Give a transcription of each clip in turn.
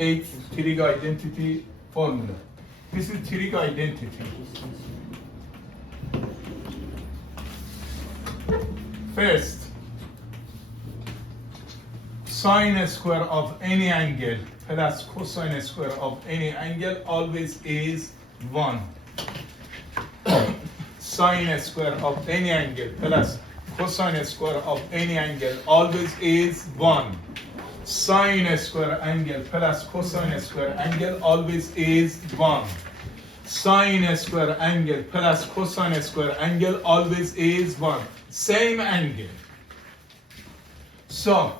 eighth trig identity formula. This is trig identity. First, sine square of any angle plus cosine square of any angle always is 1. Sine square of any angle plus cosine square of any angle always is 1. Sine square angle plus cosine square angle always is 1. Sine square angle plus cosine square angle always is 1. Same angle. So,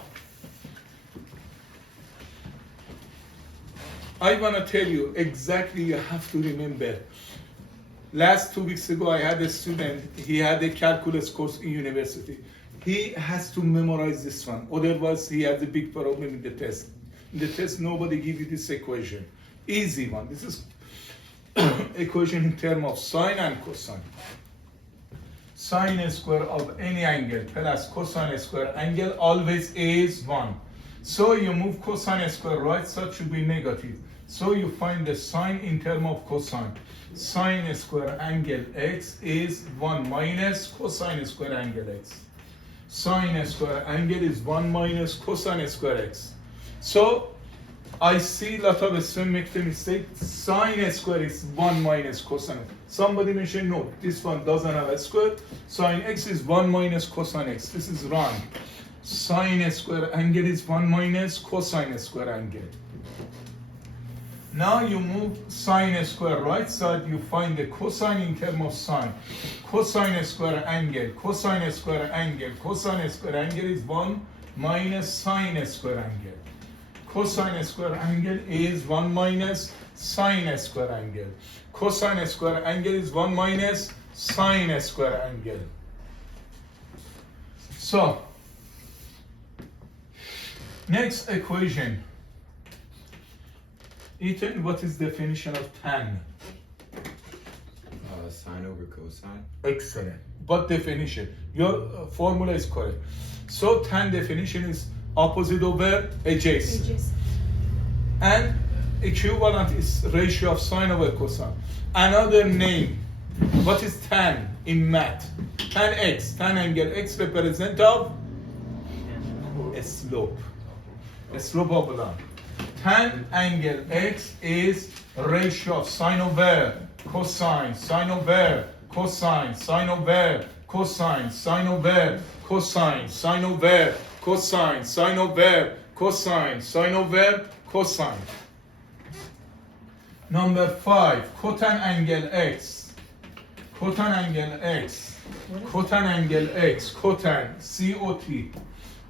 I want to tell you exactly, you have to remember. Last 2 weeks ago, I had a student, he had a calculus course in university. He has to memorize this one, otherwise he has a big problem in the test. In the test, nobody gives you this equation. Easy one. This is equation in terms of sine and cosine. Sine square of any angle plus cosine square angle always is 1. So you move cosine square right side should be negative. So you find the sine in terms of cosine. Sine square angle x is 1 minus cosine square angle x. Sine square angle is 1 minus cosine square x. So I see a lot of students make the mistake. Sine square is 1 minus cosine. Somebody mentioned no, this one doesn't have a square. Sine x is 1 minus cosine x. This is wrong. Sine square angle is 1 minus cosine square angle. Now you move sine square right side, you find the cosine in terms of sine. Cosine square angle, cosine square angle, cosine square angle is 1 minus sine square angle. Cosine square angle is 1 minus sine square angle. Cosine square angle is 1 minus sine square angle. So, next equation. Ethan, what is the definition of tan? Sine over cosine. Excellent. What definition? Your formula is correct. So tan definition is opposite over adjacent. And equivalent is ratio of sine over cosine. Another name. What is tan in math? Tan x, tan angle x represent of a slope. A slope of a line. Tan angle x is ratio of sine over cosine, sine over cosine, sine over cosine, sine over cosine, sine over cosine, sine over cosine, sine over cosine. Number 5, cotan angle x. Cotan angle x. Cotan angle x. Cotan, C-O-T.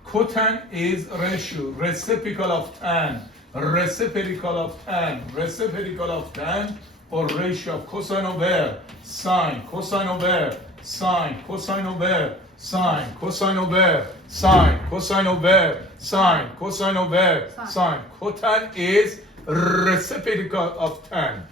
Cotan is ratio, reciprocal of tan. Reciprocal of tan. Reciprocal of tan or ratio of cosine over sine. Cosine over sine. Cosine over sine. Cosine over sine. Cosine over sine. Cosine over sine. Cotan is reciprocal of tan.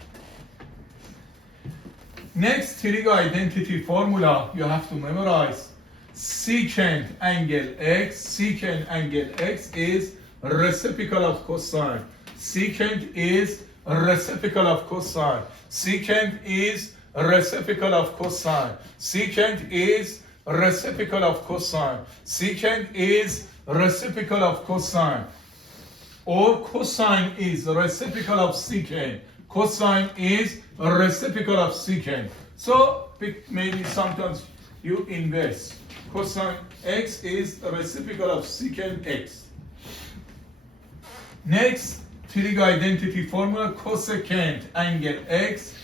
Next trig identity formula you have to memorize. Secant angle x. Secant angle x is reciprocal of cosine. Secant is reciprocal of cosine. Secant is reciprocal of cosine. Secant is reciprocal of cosine. Secant is reciprocal of cosine. Or cosine is reciprocal of secant. Cosine is reciprocal of secant. So maybe sometimes you inverse. Cosine x is reciprocal of secant x. Next trig identity formula, cosecant angle x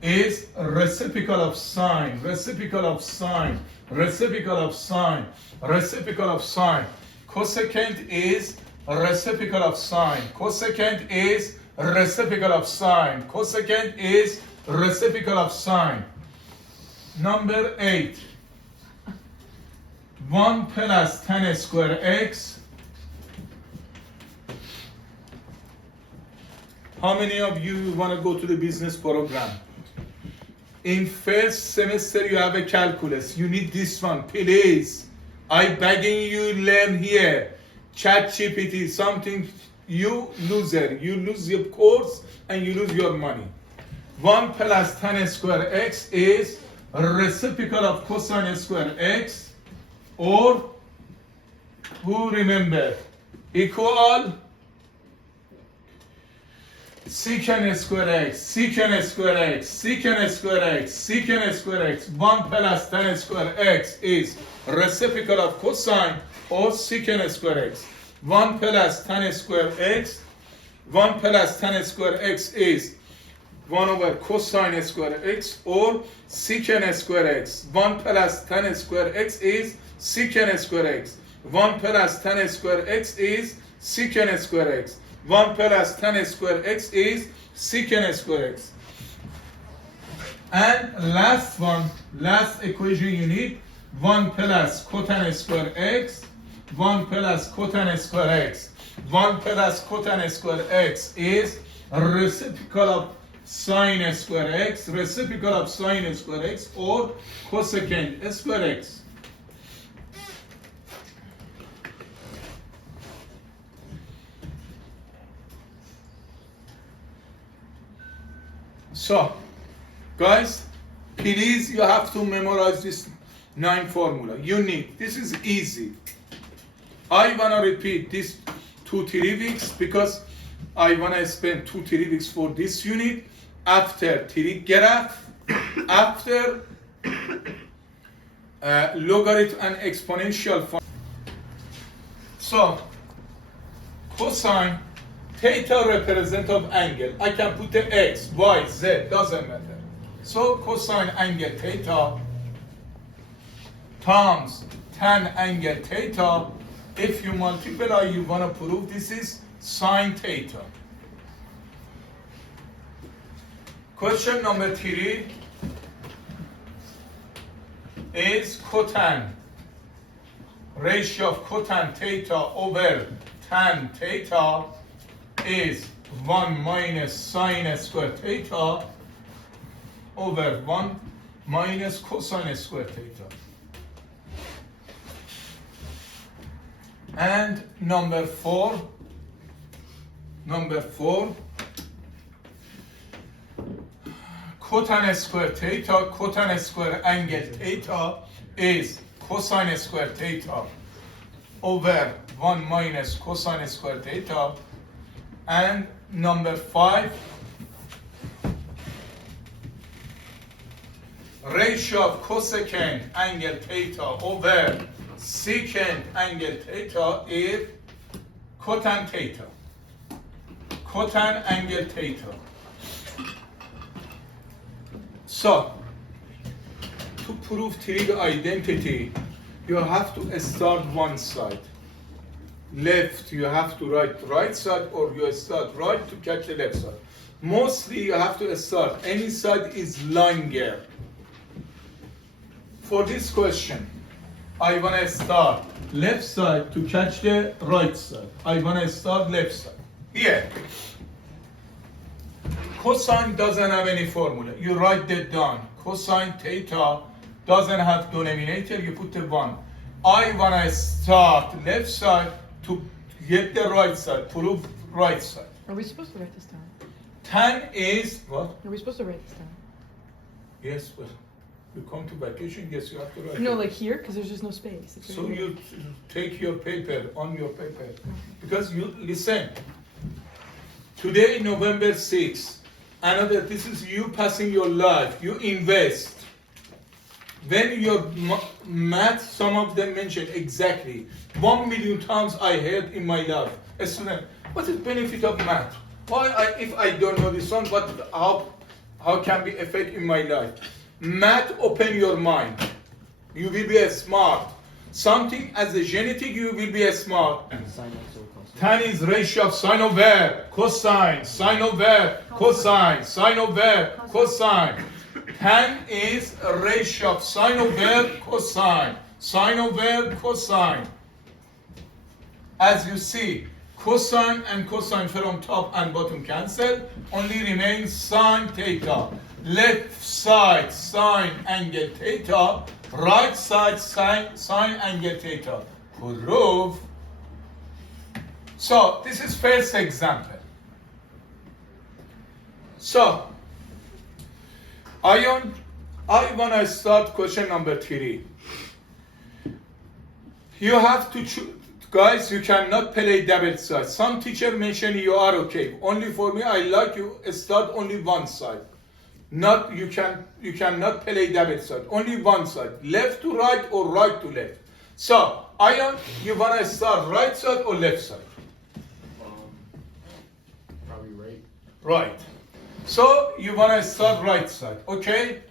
is reciprocal of sine. Reciprocal of sine. Reciprocal of sine. Reciprocal of sine. Cosecant is reciprocal of sine. Cosecant is reciprocal of sine. Cosecant is reciprocal of sine. Number 8. 1 plus tan square x. How many of you want to go to the business program? In first semester you have a calculus. You need this one, please. I begging you learn here. ChatGPT, something you loser. You lose your course and you lose your money. 1 plus tan square x is reciprocal of cosine square x, or who remember, equal secant square x, secant square x, secant square x, secant square x. 1 plus tan square x is reciprocal of cosine or secant square x. 1 plus tan square x, 1 plus tan square x is 1 over cosine square x or secant square x. 1 plus tan square x is secant square x. 1 plus tan square x is secant square x. 1 plus tan square x is secant square x. And last one, last equation you need, 1 plus cotan square x, 1 plus cotan square x. 1 plus cotan square x is reciprocal of sine square x, reciprocal of sine square x or cosecant square x. So, guys, please, you have to memorize this 9 formula. Unique. This is easy. I want to repeat this 2-3 weeks because I want to spend 2-3 weeks for this unit. After Trig graph, after logarithm and exponential function. So, cosine theta represent of angle. I can put the x, y, z, doesn't matter. So cosine angle theta times tan angle theta. If you multiply, you want to prove this is sine theta. Question number 3 is cotan. Ratio of cotan theta over tan theta is 1 minus sine square theta over 1 minus cosine square theta. And number 4, cotan square theta, cotan square angle theta is cosine square theta over 1 minus cosine square theta. And number 5, ratio of cosecant angle theta over secant angle theta is cotan theta. Cotan angle theta. So, to prove Trig identity, you have to start one side. Left, you have to write right side, or you start right to catch the left side. Mostly you have to start, any side is longer. For this question, I want to start left side to catch the right side. I want to start left side. Here, cosine doesn't have any formula. You write that down. Cosine theta doesn't have denominator, you put the 1. I want to start left side to get the right side, prove right side. Are we supposed to write this down? Tan is what? Are we supposed to write this down? Yes, well, you come to vacation, yes, you have to write. No, it. like here, because there's just no space. It's So really you take your paper, on your paper. Because you, listen, today, November 6th, another, this is you passing your life, you invest. When your math, some of them mention exactly 1 million times I heard in my life. A student, what is the benefit of math? Why, if I don't know this one, how can be effect in my life? Math open your mind. You will be a smart. Something as a genetic, you will be a smart. Tan is ratio of sine over cosine, sine over cosine, sine over cosine. Tan is a ratio of sine over cosine, sine over cosine. As you see, cosine and cosine from top and bottom cancel, only remains sine theta. Left side sine angle theta, right side sine angle theta. Prove So this is first example. So I want to start question number 3. You have to choose, guys. You cannot play double side. Some teacher mentioned you are okay. Only for me, I like you start only one side. Not you cannot play double side. Only one side, left to right or right to left. So Ion, you want to start right side or left side? Probably right. Right. So you want to start right side, okay?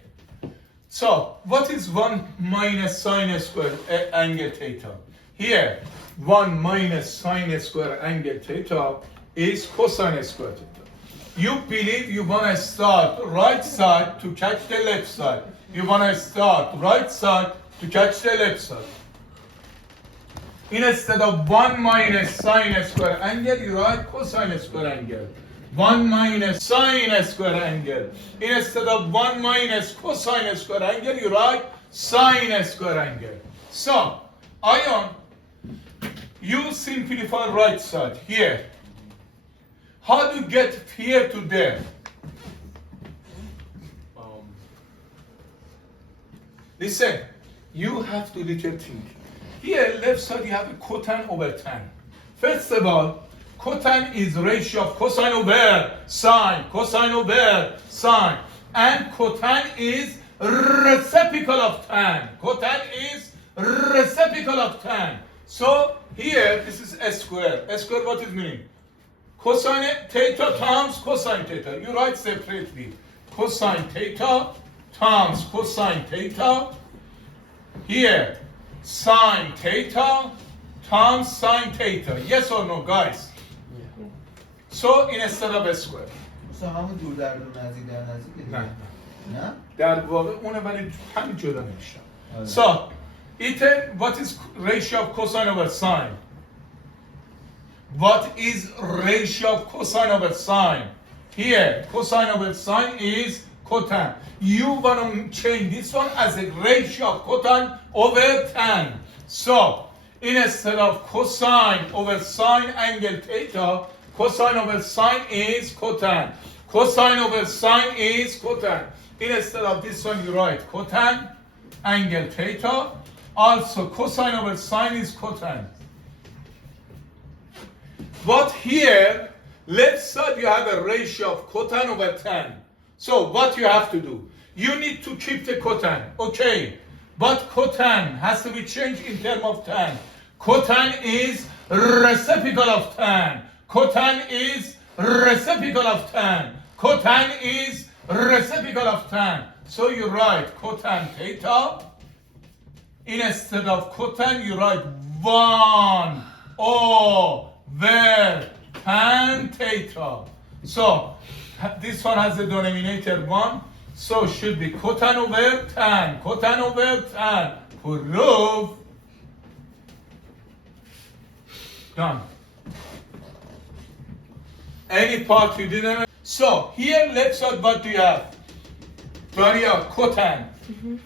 So what is 1 minus sine square angle theta? Here, 1 minus sine square angle theta is cosine square theta. You believe you want to start right side to catch the left side. You want to start right side to catch the left side. Instead of 1 minus sine square angle, you write cosine square angle. 1 minus sine square angle. Instead of 1 minus cosine square angle, you write sine square angle. So, Ion, you simplify right side here. How do you get here to there? Listen, you have to little think. Here, left side, you have a cotangent over tan. First of all, cotangent is ratio of cosine over sine, cosine over sine. And cotangent is reciprocal of tan. Cotangent is reciprocal of tan. So, here, this is S square. S square, what is meaning? Cosine theta times cosine theta. You write separately. Cosine theta times cosine theta. Here, sine theta times sine theta. Yes or no, guys? Yeah. So instead of S square. So همون دور در دور نزدیک در نزدیک نه. نه؟ در واقع اونه ولی همین جدا نمیشه. آره. So, what is ratio of cosine over sine? What is ratio of cosine over sine? Here, cosine over sine is cotangent. You want to change this one as a ratio of cotangent over tan. So, instead of cosine over sine angle theta, cosine over sine is cotangent. Cosine over sine is cotangent. Instead of this one, you write cotangent angle theta. Also, cosine over sine is cotangent. But here, left side you have a ratio of cotangent over tan. So what you have to do? You need to keep the cotangent, okay? But cotangent has to be changed in terms of tan. Cotangent is reciprocal of tan. Cotangent is reciprocal of tan. Cotangent is reciprocal of tan. So you write cotangent theta. Instead of cotangent, you write 1 over tan theta. So this one has the denominator 1. So should be cotangent over tan. Cotangent over tan. Proof. Done. Any part you didn't? So here, left side, what do you have? You have cotangent.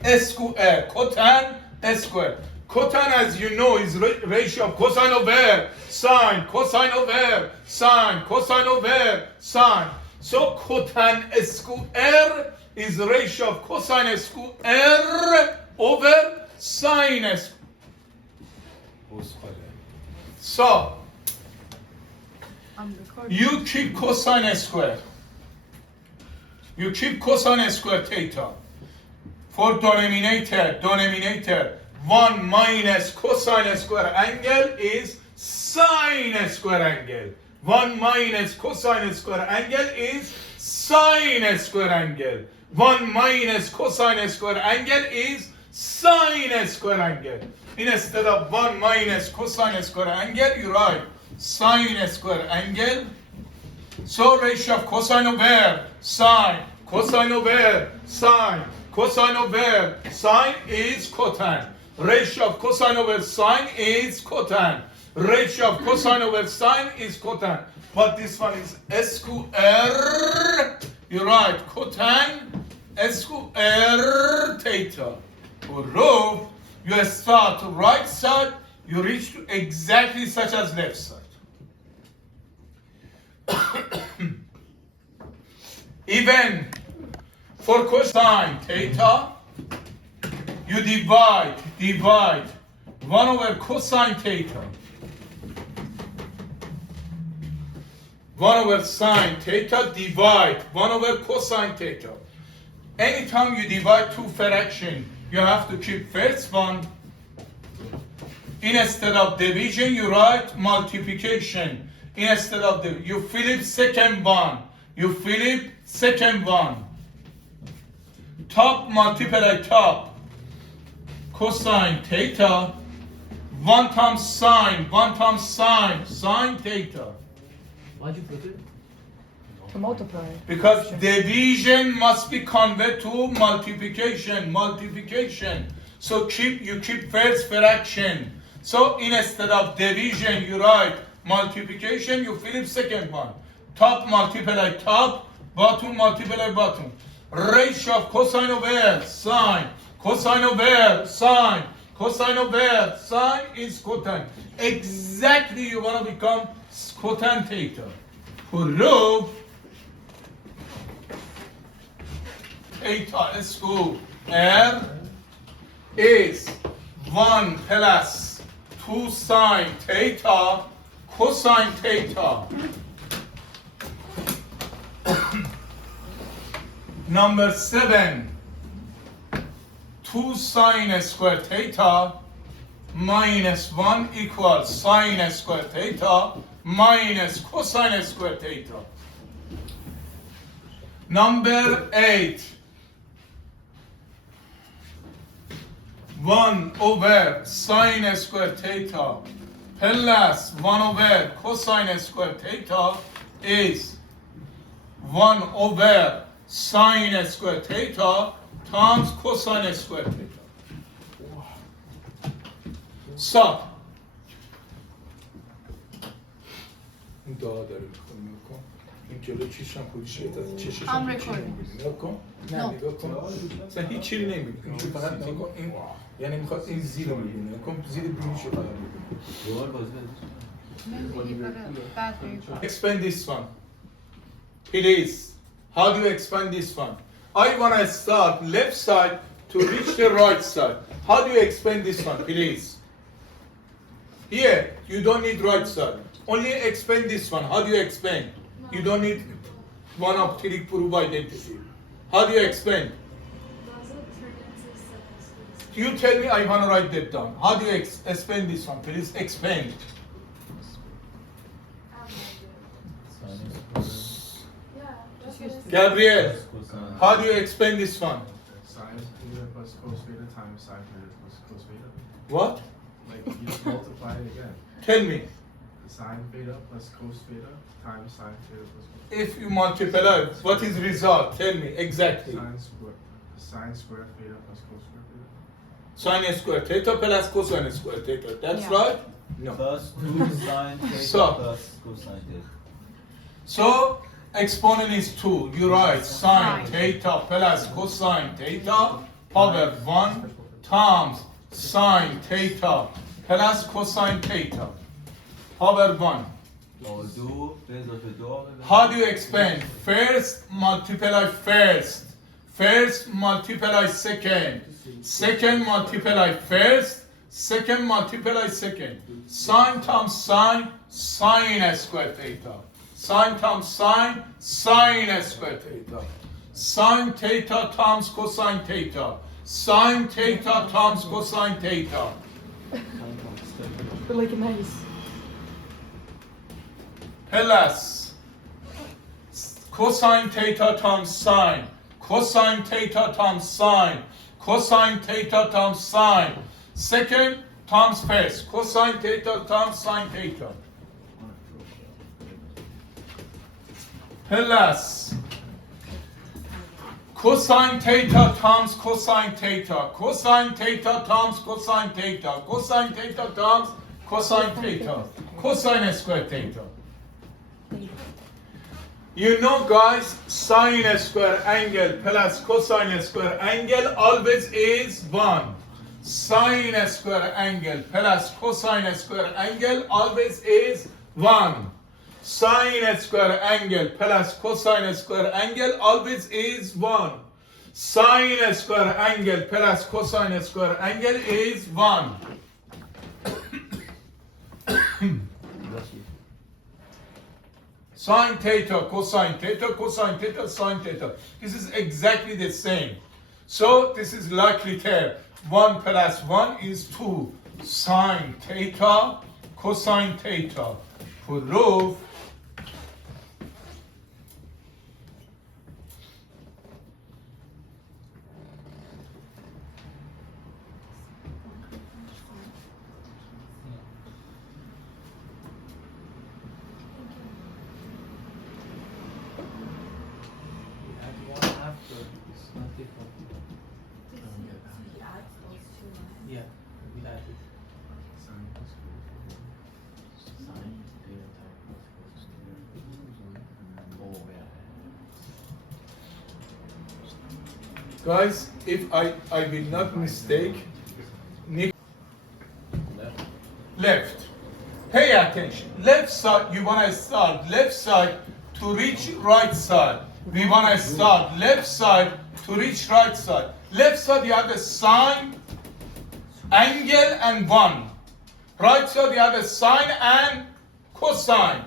S square. Cotangent S square. Cotangent, as you know, is ratio of cosine over sine, cosine over sine, cosine over sine. So cotangent square is ratio of cosine square over sine square. So you keep cosine square. You keep cosine square theta. For denominator, 1 minus cosine square angle is sine square angle. 1 minus cosine square angle is sine square angle. 1 minus cosine square angle is sine square angle. Instead of 1 minus cosine square angle, you write sine square angle. So ratio of cosine over sine, cosine over sine, cosine over sine is cotangent. Ratio of cosine over sine is cotangent. Ratio of cosine over sine is cotangent. But this one is S square. You write cotangent S square theta. Proof. You start to right side, you reach to exactly such as left side. Even for cosine theta, you divide 1 over cosine theta. 1 over sine theta divide 1 over cosine theta. Anytime you divide two fractions, you have to keep first one. Instead of division, you write multiplication. Instead of you flip second one. You flip second one. Top multiply top. Cosine theta. 1 times sine sine theta. Why'd you flip it? To multiply. Because division must be converted to multiplication. So you keep first fraction. So instead of division, you write multiplication, you flip second one. Top multiply top, bottom multiply bottom. Ratio of cosine over sine, cosine over sine, cosine over sine is cotangent. Exactly you want to become cotangent theta. Prove theta square is 1 plus 2 sine theta cosine theta. Number 7, 2 sine square theta minus 1 equals sine square theta minus cosine square theta. Number 8, 1 over sine square theta plus 1 over cosine square theta is 1 over sine square theta times cosine square theta. So, این دعا داره میخوام نکن این جلو چشم خودشه تا چشش I'm هیچی recording. نمیبینی نکن نه No. نگاه کن اصلا هیچ چیزی نمیبینی فقط نکن این یعنی میخواد این زیر رو میبینی نکن زیر بینیشو فقط میبینی. Expand this one please. How do you expand this one? I want to start left side to reach the right side. How do you expand this one please? Here you don't need right side. Only expand this one. How do you expand? You don't need one of Trig Identity. How do you expand? You tell me, I want to write that down. How do you expand this one? Please expand. Gabriel, how do you expand this one? Sine theta plus cos theta times sine theta plus cos theta. What? Like, you just multiply it again. Tell me. Sine theta plus cos theta times sine theta plus cos theta. If you multiply, what is result? Tell me exactly. Sine square theta plus cos square theta. Sine square theta plus cosine square theta. That's Yeah. right? No. Plus 2 sine theta So. plus cosine theta. So exponent is 2. You write sine theta plus cosine theta power 1 times sine theta plus cosine theta power 1. با 2 به اضافه 2 How do you expand? First multiply first. First multiply second. Second multiply first. Second multiply second. Sine times sine, sine square theta. Sine times sine, sine square theta. Sine theta times cosine theta. Sine theta times cosine theta. But like a nice. Plus cosine theta times sine. Cosine theta times sine. Cosine theta times sine. Second times first. Cosine theta times sine theta. Plus cosine theta times cosine theta. Cosine theta times cosine theta. Cosine theta times cosine theta. Cosine square theta. You know, guys, sine square angle plus cosine square angle always is 1. Sine square angle plus cosine square angle always is 1. Sine square angle plus cosine square angle always is 1. Sine square angle plus cosine square angle is 1. Sine theta, cosine theta, cosine theta, sine theta. This is exactly the same. So this is likely term. 1 plus 1 is 2. Sine theta, cosine theta. Proof. Yeah, we add it. Sine plus sine theta plus cos theta. Guys, if I will not mistake, left. Pay attention. Left side, you want to start left side to reach right side. We want to start left side to reach right side. Left side, you have the sine, angle, and 1. Right side, you have the sine and cosine.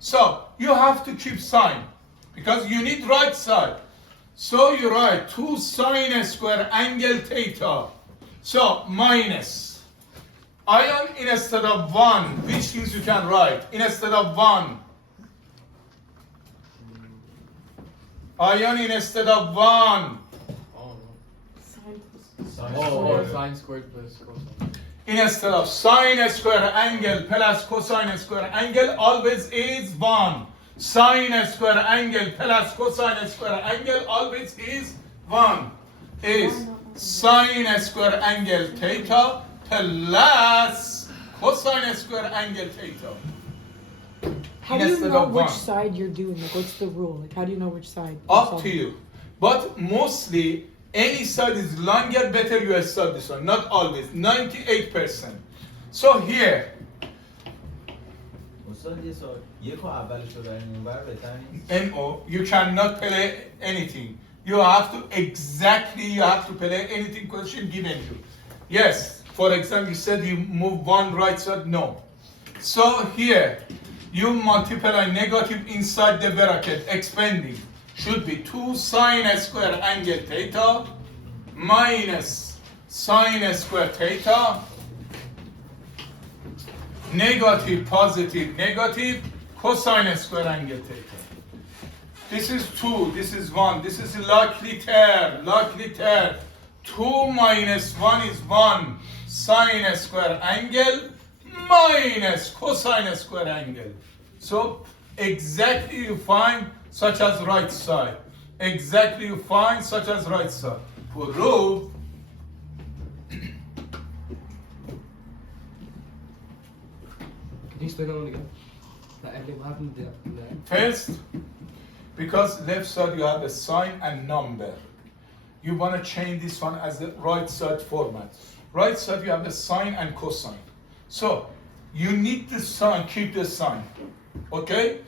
So, you have to keep sine because you need right side. So, you write 2 sine square angle theta. So, minus. Ion instead of 1, which things you can write? Instead of 1. Ion instead of 1. Sine squared plus cosine. Instead of sine square angle plus cosine square angle always is 1. Sine square angle plus cosine square angle always is 1. Is sine square angle theta plus cosine square angle theta. How do you Instead know of which 1. side you're doing? Like, what's the rule? Like, how do you know which side? Up to you. But mostly, any side is longer, better you start this one. Not always. 98%. So here, استاد یه سوال یک و اولش رو بریم اونور بهتر نیست؟ NO, you cannot play anything. You have to play anything question given you. Yes, for example, you said you move one right side, no. So here, you multiply negative inside the bracket, expanding. Should be 2 sine square angle theta minus sine square theta, negative, positive, negative, cosine square angle theta. This is 2, this is 1, this is likely term. 2 minus 1 is 1, sine square angle minus cosine square angle. So exactly you find such as right side. Exactly you find such as right side. Proof. Can you explain that one again? What happened there? First, because left side you have a sign and number. You want to change this one as the right side format. Right side you have the sine and cosine. So you need the sign, keep the sign. Okay?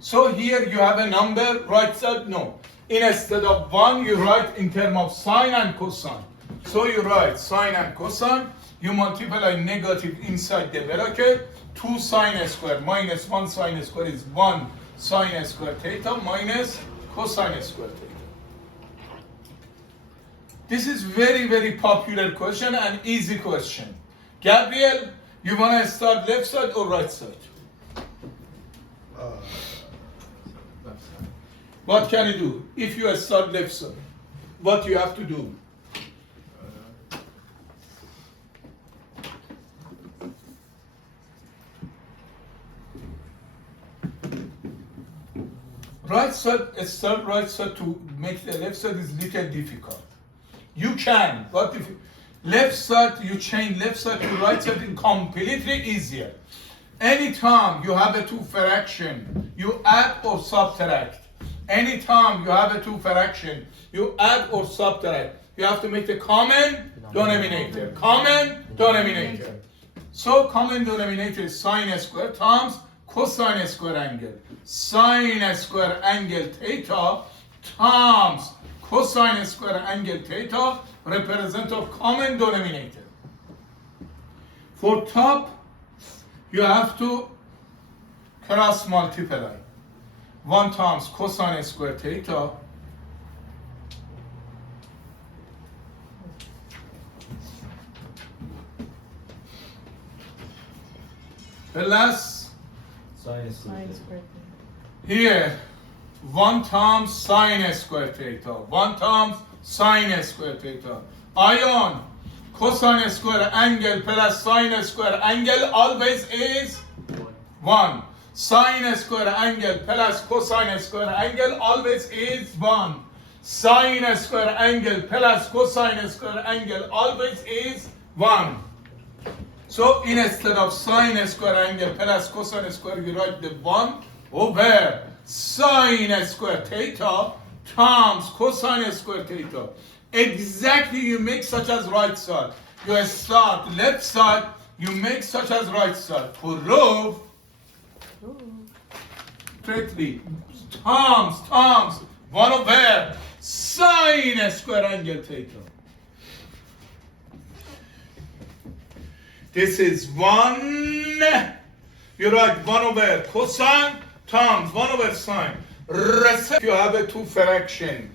So here you have a number, right side no. Instead of 1 you write in terms of sine and cosine. So you write sine and cosine, you multiply negative inside the bracket, 2 sine square minus 1 sine square is 1 sine square theta minus cosine square theta. This is very, very popular question and easy question. Gabriel, you want to start left side or right side? Left side. What can you do? If you start left side, what you have to do? Right side, start right side to make the left side is little difficult. You can, but if left side, you change left side to right side is completely easier. Anytime you have a 2 fraction, you add or subtract. Anytime you have a 2 fraction, you add or subtract. You have to make the common denominator. Common denominator. So common denominator is sine square times cosine square angle sine square angle theta times cosine square angle theta represent a common denominator. For top, you have to cross multiply. 1 times cosine square theta plus Sine Sine squared. here 1 times sine square theta, 1 times sine square theta. Ion cosine square angle plus sine square angle always is 1. Sine square angle plus cosine square angle always is 1. Sine square angle plus cosine square angle always is 1. So instead of sine square angle plus cosine square, you write the 1 over sine square theta times cosine square theta. Exactly, you make such as right side. You start left side, you make such as right side. Prove strictly times 1 over sine square angle theta. This is 1. You write 1 over cosine times 1 over sine. If you have a two fraction,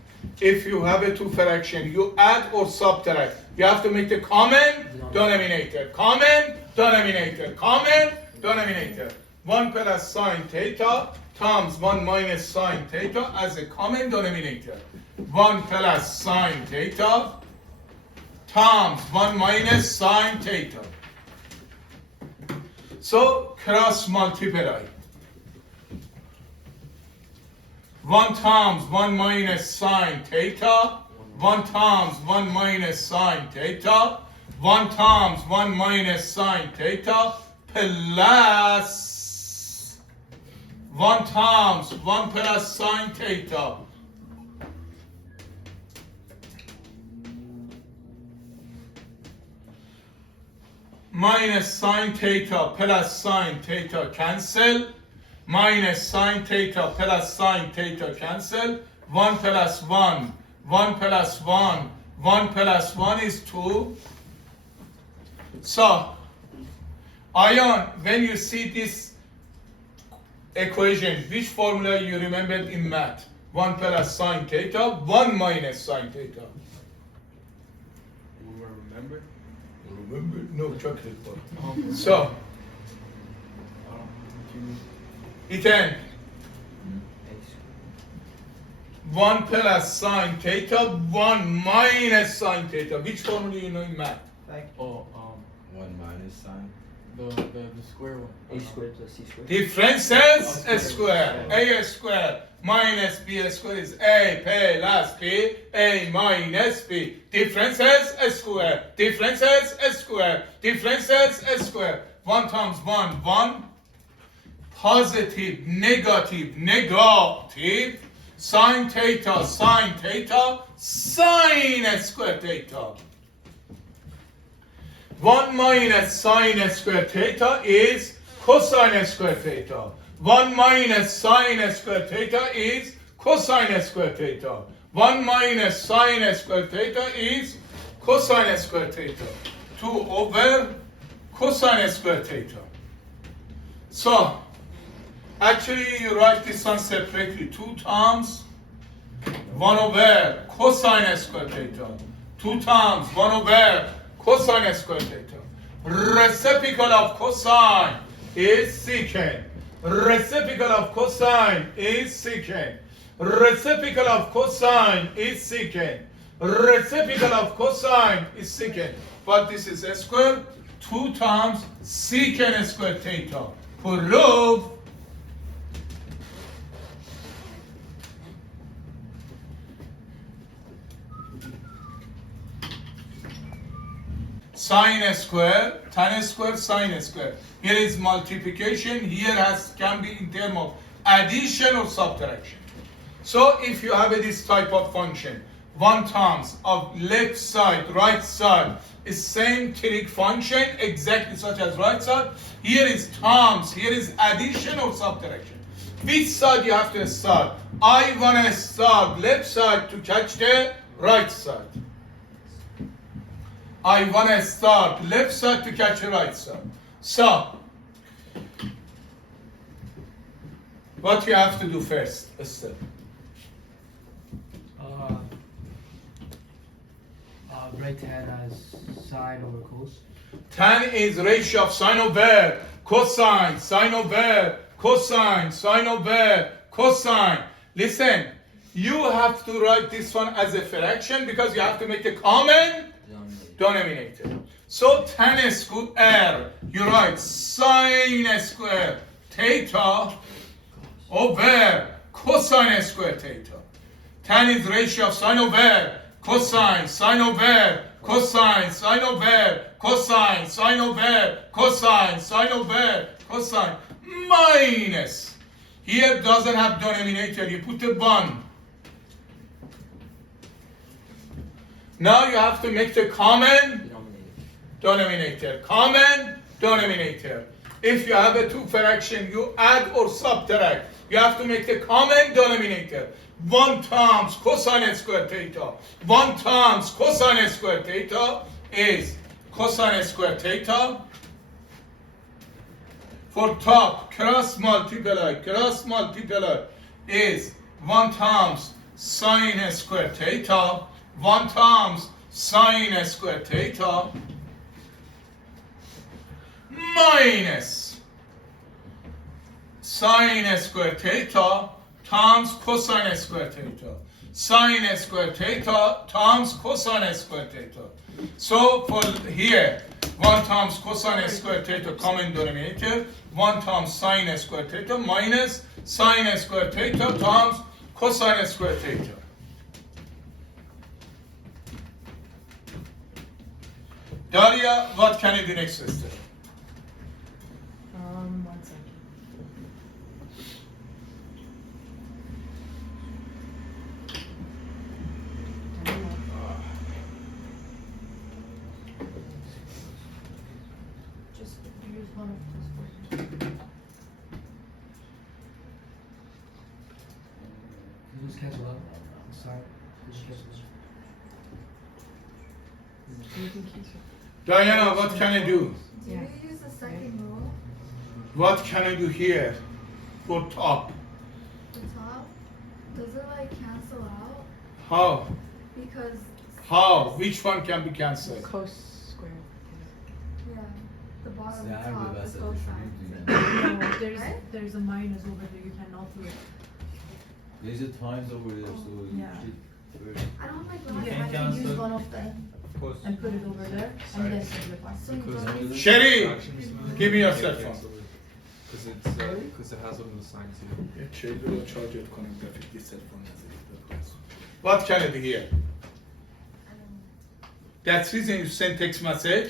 you add or subtract. You have to make the common denominator. Common denominator. Common denominator. 1 plus sine theta times 1 minus sine theta as a common denominator. 1 plus sine theta times 1 minus sine theta. So cross multiply. 1 times 1 minus sine theta, 1 times 1 minus sine theta, 1 times 1 minus sine theta, plus 1 times 1 plus sine theta. Minus sine theta plus sine theta cancel. Minus sine theta plus sine theta cancel. 1 plus 1, 1 plus 1, 1 plus 1 is 2. So, Ion, when you see this equation, which formula you remembered in math? 1 plus sine theta, 1 minus sine theta. Remember? Remember? No chocolate bar. So, Ethan, 1 plus sine theta, 1 minus sine theta. Which formula you know in math? Oh, 1 minus sine. the square one. A squared plus C squared. Differences a square. A square minus B square is A plus B. A minus B. Differences a square. Differences a square. Differences a square. 1 times 1, 1. Positive, negative, negative. Sine theta, sine theta, sine square theta. 1 minus sine square theta is cosine square theta. 1 minus sine square theta is cosine square theta. 1 minus sine square theta is cosine square theta. 2 over cosine square theta. So, actually you write this one separately. 2 times 1 over cosine square theta. 2 times 1 over cosine square theta. Reciprocal of cosine is secant. Reciprocal of cosine is secant. Reciprocal of cosine is secant. Reciprocal of cosine is secant. But this is a square. 2 times secant square theta. Prove sine square, tan square, sine square. Here is multiplication. Here can be in terms of addition or subtraction. So if you have this type of function, 1 times of left side, right side is same trig function, exactly such as right side. Here is times, here is addition or subtraction. Which side you have to start? I want to start left side to catch the right side. I want to start left side to catch the right side. So, what you have to do first, step? Write tan as sine over cos. Tan is ratio of sine over cosine, sine over cosine, sine over cosine. Listen, you have to write this one as a fraction because you have to make a common denominator. So tan square, you write sine square theta over cosine square theta. Tan is ratio of sine over cosine, sine over cosine, sine over cosine, sine over cosine, sine over cosine, minus. Here doesn't have denominator, you put a 1. Now you have to make the common denominator. Common denominator. If you have a 2 fraction, you add or subtract. You have to make the common denominator. 1 times cosine square theta. 1 times cosine square theta is cosine square theta. For top, cross multiply is 1 times sine square theta. 1 times sine square theta minus sine square theta times cosine square theta. Sine square theta times cosine square theta. So for here, 1 times cosine square theta common denominator, 1 times sine square theta minus sine square theta times cosine square theta. Daria, what can you do next, sister? 1 second. Just use one of those. You just cancel out. Sine. Just cancel out. You can keep it. Diana, what can I do? Do you use the second rule? What can I do here for top? The top? Does it like cancel out? How? Because How? Which one can be cancelled? Cos square. yeah, the bottom Değer top, ve the mesela cosine. düşündüğüm No, there's Right? there's a minus over there. You cannot do it. There's a times over there, so you Yeah. should first. I don't like You when I have to cancel. use one of them Of course. and put it over there, and then simplify. So you don't use Sherry, give me your cell phone. Because it has one of the signs here. What can I do here? That's reason you send text message.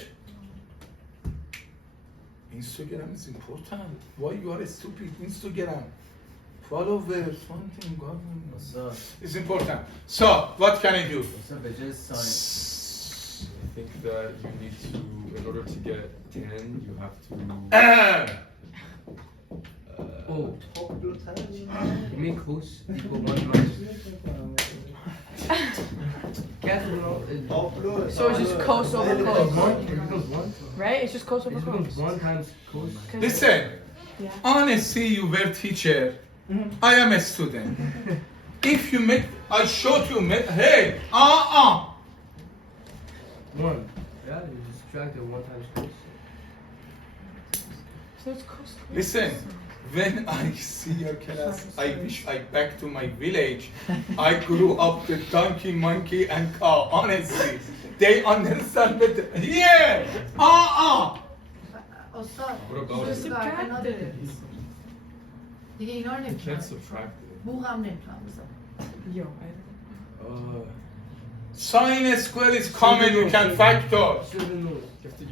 Instagram is important. Why you are stupid? Instagram. Followers, something, God. What's up? It's important. So, what can I do? What's up? It's just sign. I think that you need to, in order to get 10, you have to. Oh. You mean cos equal 1 minus. Cancel out. So it's just cos over It becomes cos, 1. It becomes 1. right? It's just cos It over becomes cos. 1 times cos. Listen, Yeah. honestly, you were teacher. I am a student. If you make, I showed you, hey, 1. Yeah, you just subtract it 1 times cos. So it's cos square. listen. When I see your class, I wish I back to my village. I grew up with donkey, monkey, and cow. Honestly, they understand better. Yeah, Ostad, What about this it? guy, another Subtract it. tip. دیگه اینا رو You نمیتونم can't subtract it. بو هم نمیتونم بزنم. Yo, I sine square is common. You can factor. You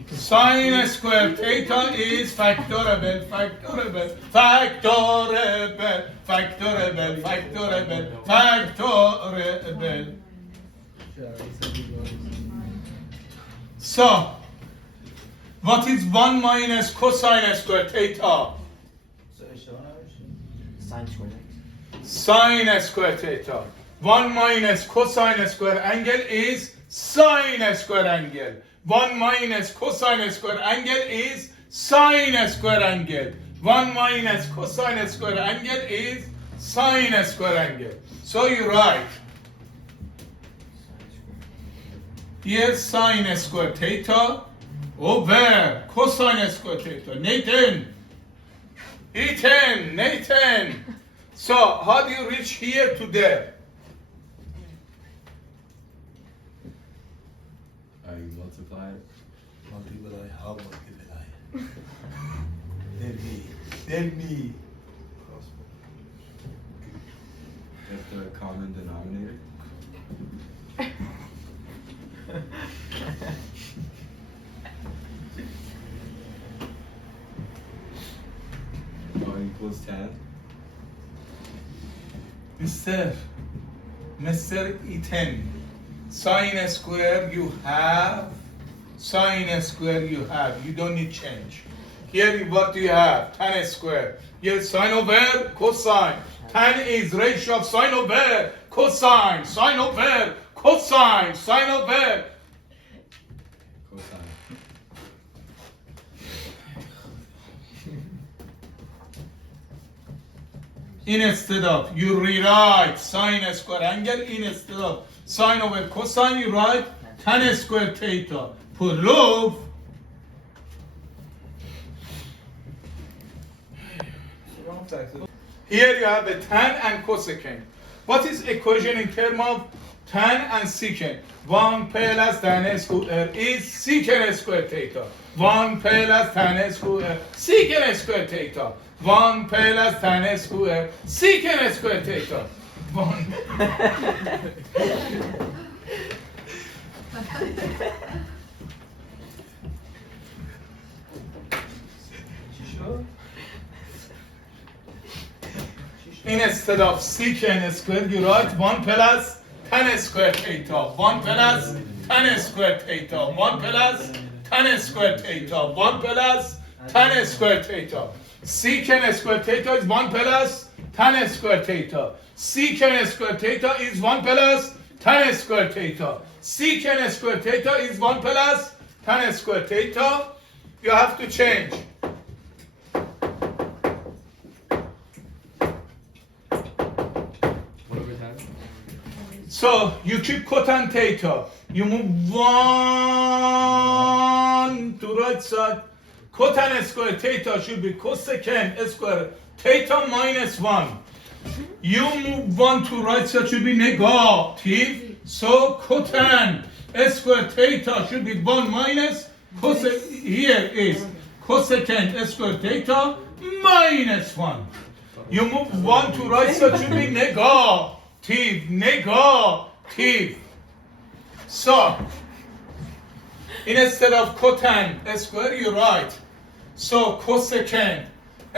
can Sine square theta is factorable, factorable, factorable, factorable, factorable, factorable. So, what is 1 minus cosine square theta? So اشتباه نباشید. Sine squared x. Sine square theta. 1 minus cosine square angle is sine square angle. 1 minus cosine square angle is sine square angle. 1 minus cosine square angle is sine square angle. So you write here sine square theta over cosine square theta. Nathan. So how do you reach here to there? I multiply it. Multiply. How multiply? Tell me. Get the common denominator. Equals 10. Mr. Ethan, sine square you have, you don't need change. Here what do you have? Tan square. Here sine over cosine. Tan is ratio of sine over cosine, sine over cosine, sine over. Cosine. Instead of, you rewrite sine square angle, instead of sine over cosine, you write tan square theta. Proof. Here you have a tan and cosecant. What is equation in terms of tan and secant? 1 plus tan square is secant square theta. 1 plus tan square secant square theta. 1 plus tan square secant square theta. 1. Instead of secant square, you write 1 plus tan square theta. 1 plus tan square theta. 1 plus tan square theta. 1 plus tan square theta. Secant square theta is 1 plus tan square theta. Secant square theta is 1 plus tan square theta. Secant square theta is 1 plus tan square theta. You have to change. So you keep cosine theta. You move 1 to right side. Cosine square theta should be cosecant square theta minus 1. You move 1 to right side should be negative. So cosine square theta should be 1 minus cosecant. Here is cosecant square theta minus 1. You move 1 to right side should be negative. So, instead of cosine square, you write. So, cosecant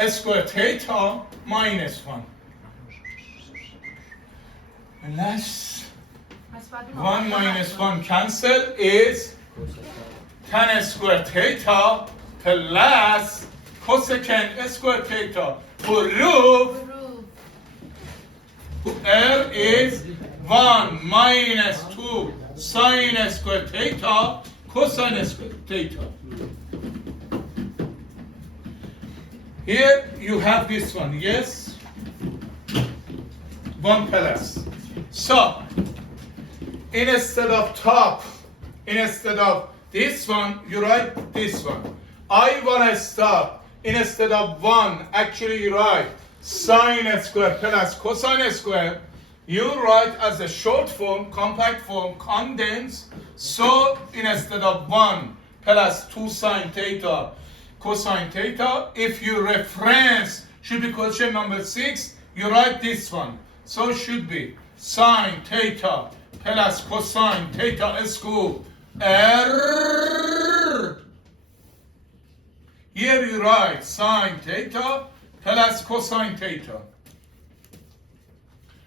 square theta minus 1. Less 1 minus 1 cancel is tan square theta plus cosecant square theta. Proof. R is 1 minus 2 sine square theta cosine square theta. Here you have this one, yes? 1 plus. So, instead of top, instead of this one, you write this one. I want to stop. Instead of 1, actually you write sine square plus cosine square. You write as a short form, compact form, condense. So instead of 1 plus 2 sine theta cosine theta, if you reference should be question number 6, you write this one. So it should be sine theta plus cosine theta square. Here you write sine theta plus cosine theta.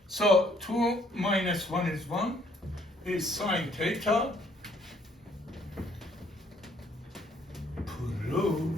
So 2 minus 1 is 1. is sine theta plus